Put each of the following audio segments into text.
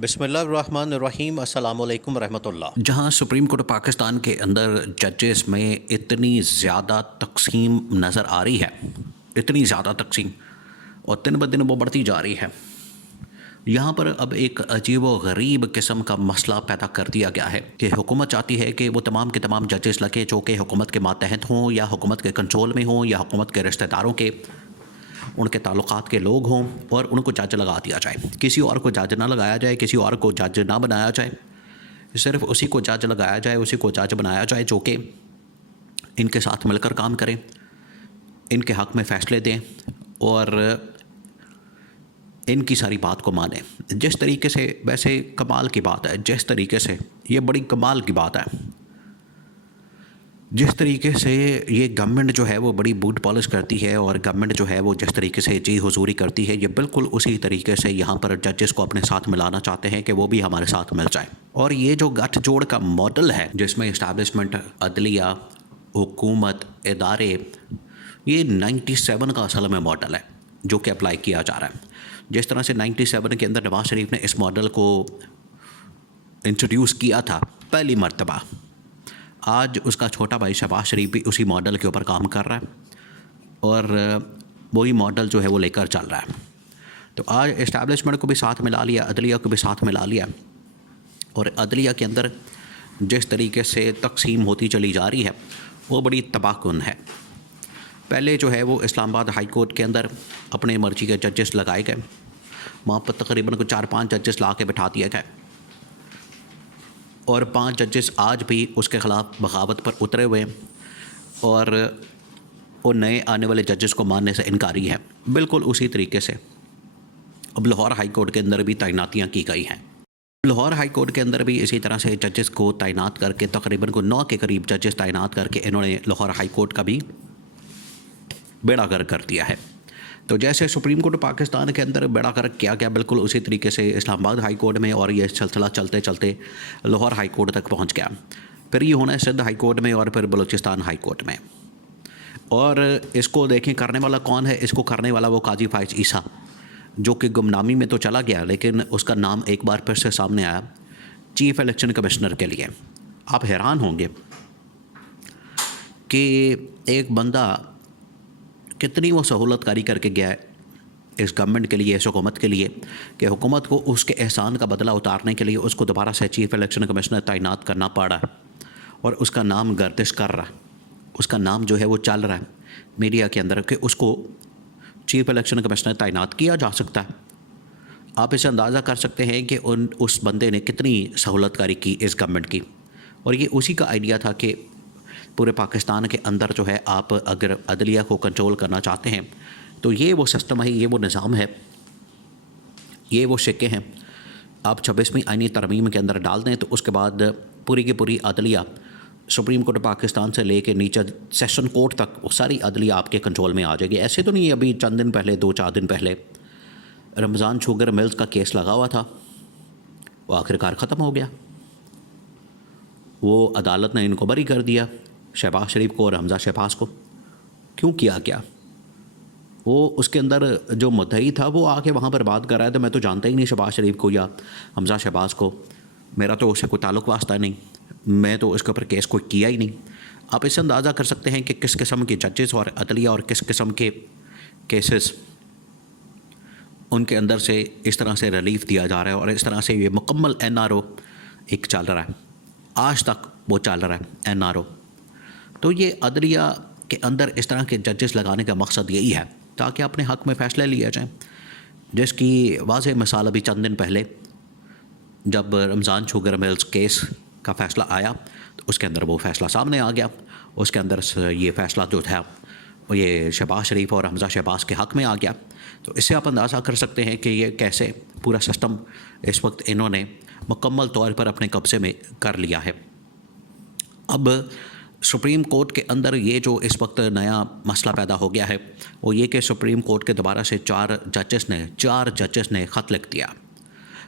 बिस्मिल्लाहिर्रहमानिर्रहीम अस्सलाम वालेकुम रहमतुल्लाह। जहाँ सुप्रीम कोर्ट पाकिस्तान के अंदर जजेस में इतनी ज़्यादा तकसीम नज़र आ रही है, इतनी ज़्यादा तकसीम, और दिन ब दिन वो बढ़ती जा रही है। यहाँ पर अब एक अजीब व गरीब किस्म का मसला पैदा कर दिया गया है कि हुकूमत चाहती है कि वो तमाम के तमाम जजेस लगे जो कि हुकूमत के मातहत हों या हुकूमत के कंट्रोल में हों या हुकूमत के रिश्तेदारों के, उनके ताल्लुकात के लोग हों, और उनको जज लगा दिया जाए। किसी और को जज ना लगाया जाए, किसी और को जज ना बनाया जाए, सिर्फ उसी को जज लगाया जाए, उसी को जज बनाया जाए जो कि इनके साथ मिलकर काम करें, इनके हक़ में फ़ैसले दें और इनकी सारी बात को मानें। जिस तरीके से, वैसे कमाल की बात है, जिस तरीके से, ये बड़ी कमाल की बात है, जिस तरीके से ये गवर्नमेंट जो है वो बड़ी बूट पॉलिश करती है और गवर्नमेंट जो है वो जिस तरीके से जी हुजूरी करती है, ये बिल्कुल उसी तरीके से यहाँ पर जजेस को अपने साथ मिलाना चाहते हैं कि वो भी हमारे साथ मिल जाए। और ये जो गठजोड़ का मॉडल है जिसमें इस्टेब्लिशमेंट, अदलिया, हुकूमत, इदारे, ये 97 का असल में मॉडल है जो कि अप्लाई किया जा रहा है। जिस तरह से 97 के अंदर नवाज शरीफ ने इस मॉडल को इंट्रोड्यूस किया था पहली मरतबा, आज उसका छोटा भाई शहबाज शरीफ भी उसी मॉडल के ऊपर काम कर रहा है और वही मॉडल जो है वो लेकर चल रहा है। तो आज इस्टेब्लिशमेंट को भी साथ मिला लिया, अदलिया को भी साथ मिला लिया, और अदलिया के अंदर जिस तरीके से तकसीम होती चली जा रही है वो बड़ी तबाहकुन है। पहले जो है वो इस्लामाबाद हाई कोर्ट के अंदर अपने मर्जी के जजेस लगाए गए, वहाँ पर तकरीबन को 4-5 जजेस ला के बैठा दिए गए, और 5 जजेस आज भी उसके ख़िलाफ़ बगावत पर उतरे हुए हैं और वो नए आने वाले जजेस को मानने से इनकारी है। बिल्कुल उसी तरीके से अब लाहौर हाई कोर्ट के अंदर भी तैनातियाँ की गई हैं। लाहौर हाई कोर्ट के अंदर भी इसी तरह से जजेस को तैनात करके, तकरीबन को 9 के करीब जजेस तैनात करके इन्होंने लाहौर हाई कोर्ट का भी बेड़ा गर्क कर दिया है। तो जैसे सुप्रीम कोर्ट पाकिस्तान के अंदर बेड़ा गर्क किया गया, बिल्कुल उसी तरीके से इस्लामाबाद हाई कोर्ट में, और ये सिलसिला चलते चलते लाहौर हाई कोर्ट तक पहुंच गया। फिर ये होना है सिंध हाई कोर्ट में और फिर बलूचिस्तान हाई कोर्ट में। और इसको देखें करने वाला कौन है, इसको करने वाला वो काजी फाइज ईसा, जो कि गुमनामी में तो चला गया लेकिन उसका नाम एक बार फिर से सामने आया चीफ इलेक्शन कमिश्नर के लिए। आप हैरान होंगे कि एक बंदा कितनी वो सहूलतकारी करके गया है इस गवर्नमेंट के लिए, इस हुकूमत के लिए, कि हुकूमत को उसके एहसान का बदला उतारने के लिए उसको दोबारा से चीफ इलेक्शन कमिश्नर तैनात करना पड़ा है, और उसका नाम गर्दिश कर रहा है, उसका नाम जो है वो चल रहा है मीडिया के अंदर कि उसको चीफ इलेक्शन कमिश्नर तैनात किया जा सकता है। आप इसे अंदाज़ा कर सकते हैं कि उस बंदे ने कितनी सहूलतकारी की इस गवर्नमेंट की। और ये उसी का आइडिया था कि पूरे पाकिस्तान के अंदर जो है आप अगर अदलिया को कंट्रोल करना चाहते हैं तो ये वो सिस्टम है, ये वो निज़ाम है, ये वो शिक्के हैं, आप 26वीं आईनी तरमीम के अंदर डाल दें तो उसके बाद पूरी की पूरी अदलिया सुप्रीम कोर्ट पाकिस्तान से लेके नीचे सेशन कोर्ट तक वो सारी अदलिया आपके कंट्रोल में आ जाएगी। ऐसे तो नहीं, अभी चंद दिन पहले, 2-4 दिन पहले रमज़ान शुगर मिल्स का केस लगा हुआ था, वो आखिरकार ख़त्म हो गया, वो अदालत ने इनको बरी कर दिया, शहबाज शरीफ को और हमज़ा शहबाज को। क्यों किया क्या? वो उसके अंदर जो मुद्दई था वो आके वहाँ पर बात कर रहा है, तो मैं तो जानता ही नहीं शहबाज शरीफ को या हमज़ा शहबाज को, मेरा तो उससे कोई ताल्लुक़ वास्ता नहीं, मैं तो उसके ऊपर केस कोई किया ही नहीं। आप इससे अंदाज़ा कर सकते हैं कि किस किस्म के जजेस और अदलिया और किस किस्म के केसेस उनके अंदर से इस तरह से रिलीफ दिया जा रहा है, और इस तरह से ये मुकम्मल NRO एक चल रहा है, आज तक वो चल रहा है NRO। तो ये अदलिया के अंदर इस तरह के जजेस लगाने का मकसद यही है ताकि अपने हक़ में फ़ैसले लिया जाए, जिसकी वाज़ेह मिसाल अभी चंद दिन पहले जब रमज़ान शुगर मिल्स केस का फ़ैसला आया तो उसके अंदर वो फ़ैसला सामने आ गया। उसके अंदर ये फ़ैसला जो था वो ये शहबाज शरीफ और हमज़ा शहबाज के हक़ में आ गया। तो इससे आप अंदाज़ा कर सकते हैं कि ये कैसे पूरा सिस्टम इस वक्त इन्होंने मुकम्मल तौर पर अपने कब्ज़े में कर लिया है। अब सुप्रीम कोर्ट के अंदर ये जो इस वक्त नया मसला पैदा हो गया है वो ये कि सुप्रीम कोर्ट के दोबारा से 4 जजेस ने ख़त लिख दिया।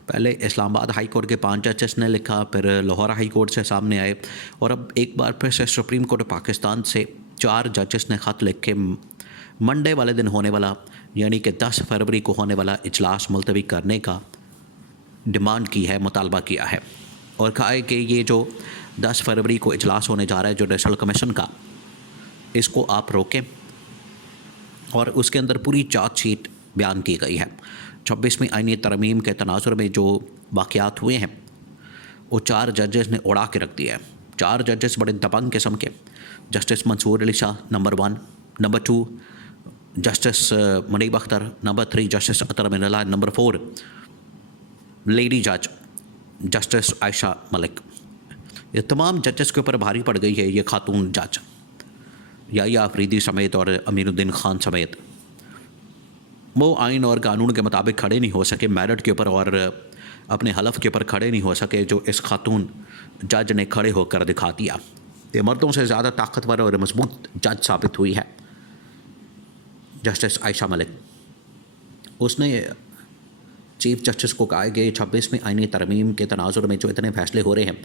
पहले इस्लामाबाद हाई कोर्ट के 5 जजेस ने लिखा, फिर लाहौर हाई कोर्ट से सामने आए, और अब एक बार फिर से सुप्रीम कोर्ट पाकिस्तान से 4 जजेस ने ख़त लिख के मंडे वाले दिन होने वाला, यानी कि 10 फरवरी को होने वाला इजलास मुलतवी करने का डिमांड की है, मुतालबा किया है और कहा है कि ये जो 10 फरवरी को इजलास होने जा रहा है जुडिशल कमीशन का, इसको आप रोकें और उसके अंदर पूरी चार्जशीट बयान की गई है। 26वीं आईनी तरमीम के तनाजुर में जो वाक़यात हुए हैं वो 4 जजेस ने उड़ा के रख दिया है। 4 जजेस बड़े दबंग किस्म के, justice Mansoor Ali Shah number 1, number 2 justice Munib Akhtar, number 3 justice Athar Minallah, number 4 lady जज जस्टिस आयशा मलिक। ये तमाम जजेस के ऊपर भारी पड़ गई है ये खातून जज, या अफरीदी समेत और अमीरुद्दीन खान समेत। वो आइन और कानून के मुताबिक खड़े नहीं हो सके मेरिट के ऊपर और अपने हलफ के ऊपर खड़े नहीं हो सके, जो इस खातून जज ने खड़े होकर दिखा दिया। ये मर्दों से ज़्यादा ताकतवर और मजबूत जज साबित हुई है जस्टिस आयशा मलिक। उसने चीफ जस्टिस को कहा कि 26वीं आईनी तरमीम के तनाजुर में जो इतने फैसले हो रहे हैं,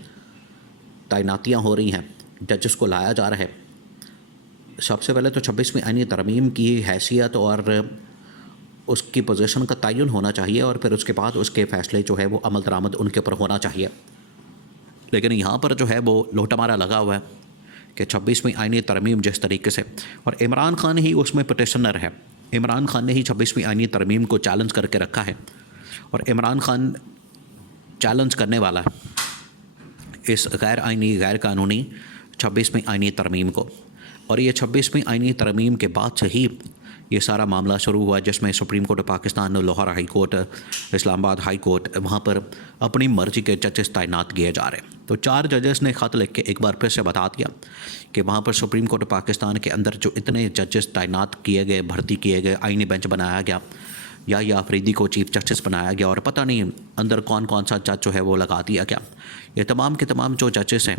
तैनातियाँ हो रही हैं, जजेस को लाया जा रहा है, सबसे पहले तो 26वीं आईनी तरमीम की हैसियत और उसकी पोजीशन का तयन होना चाहिए और फिर उसके बाद उसके फ़ैसले जो है वो अमल दरामद उनके ऊपर होना चाहिए। लेकिन यहाँ पर जो है वो लोटामारा लगा हुआ है कि 26वीं आईनी तरमीम जिस तरीके से, और इमरान खान ही उसमें पटिशनर है, इमरान खान ने ही 26वीं आईनी तरमीम को चैलेंज करके रखा है और इमरान खान चैलेंज करने वाला है इस गैर आईनी गैर कानूनी 26वीं आईनी तरमीम को। और ये 26वीं आईनी तरमीम के बाद से ही ये सारा मामला शुरू हुआ जिसमें supreme court of Pakistan, Lahore high court, Islamabad high court, वहाँ पर अपनी मर्ज़ी के जजेस तैनात किए जा रहे हैं। तो 4 जजेस ने ख़त लिख के एक बार फिर से बता दिया कि वहाँ पर सुप्रीम कोर्ट ऑफ पाकिस्तान के अंदर जो इतने जजेस तैनात किए गए, भर्ती किए गए, आईनी बेंच बनाया गया, या अफरीदी को चीफ जस्टिस बनाया गया और पता नहीं अंदर कौन कौन सा जज जो है वो लगा दिया गया। ये तमाम के तमाम जो जजेस हैं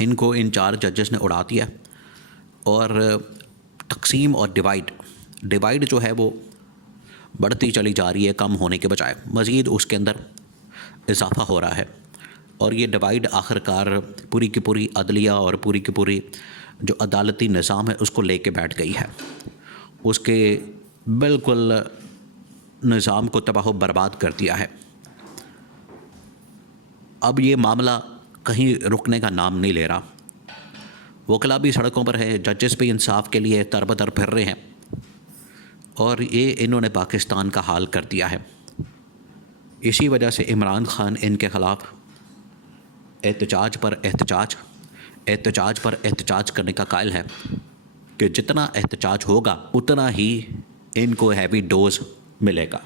इनको इन 4 जजेस ने उड़ा दिया और तकसीम और डिवाइड जो है वो बढ़ती चली जा रही है, कम होने के बजाय मज़ीद उसके अंदर इजाफ़ा हो रहा है। और ये डिवाइड आखिरकार पूरी की पूरी अदलिया और पूरी की पूरी जो अदालती निज़ाम है उसको लेके बैठ गई है, उसके बिल्कुल निज़ाम को तबाह बर्बाद कर दिया है। अब ये मामला कहीं रुकने का नाम नहीं ले रहा, वकला भी सड़कों पर है, जजेस भी इंसाफ के लिए तरबतर फिर रहे हैं और ये इन्होंने पाकिस्तान का हाल कर दिया है। इसी वजह से इमरान खान इनके ख़िलाफ़ एहतजाज पर एहतजाज करने का कायल है कि जितना एहतजाज होगा उतना ही इनको हैवी डोज मिलेगा।